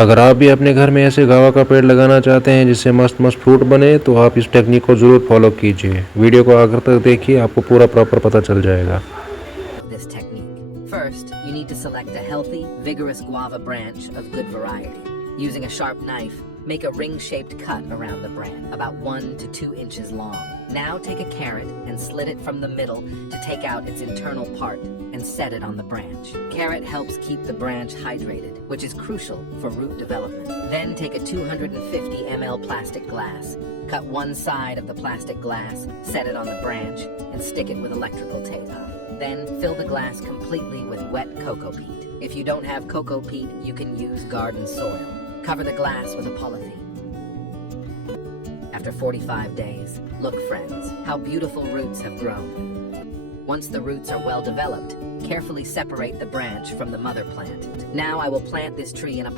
अगर आप भी अपने घर में ऐसे गावा का पेड़ लगाना चाहते हैं जिससे मस्त मस्त फ्रूट बने तो आप इस टेक्निक को ज़रूर फॉलो कीजिए। वीडियो को आखिर तक देखिए, आपको पूरा प्रॉपर पता चल जाएगा। This technique. First, you need to select a healthy, vigorous guava branch of good variety. Using a sharp knife, make a ring-shaped cut around the branch, about 1 to 2 inches long. Now take a carrot and slit it from the middle to take out its internal part and set it on the branch. Carrot helps keep the branch hydrated, which is crucial for root development. Then take a 250 ml plastic glass. Cut one side of the plastic glass, set it on the branch, and stick it with electrical tape. Then fill the glass completely with wet cocoa peat. If you don't have cocoa peat, you can use garden soil. Cover the glass with a polythene. After 45 days, look friends, how beautiful roots have grown. Once the roots are well developed, carefully separate the branch from the mother plant. Now I will plant this tree in a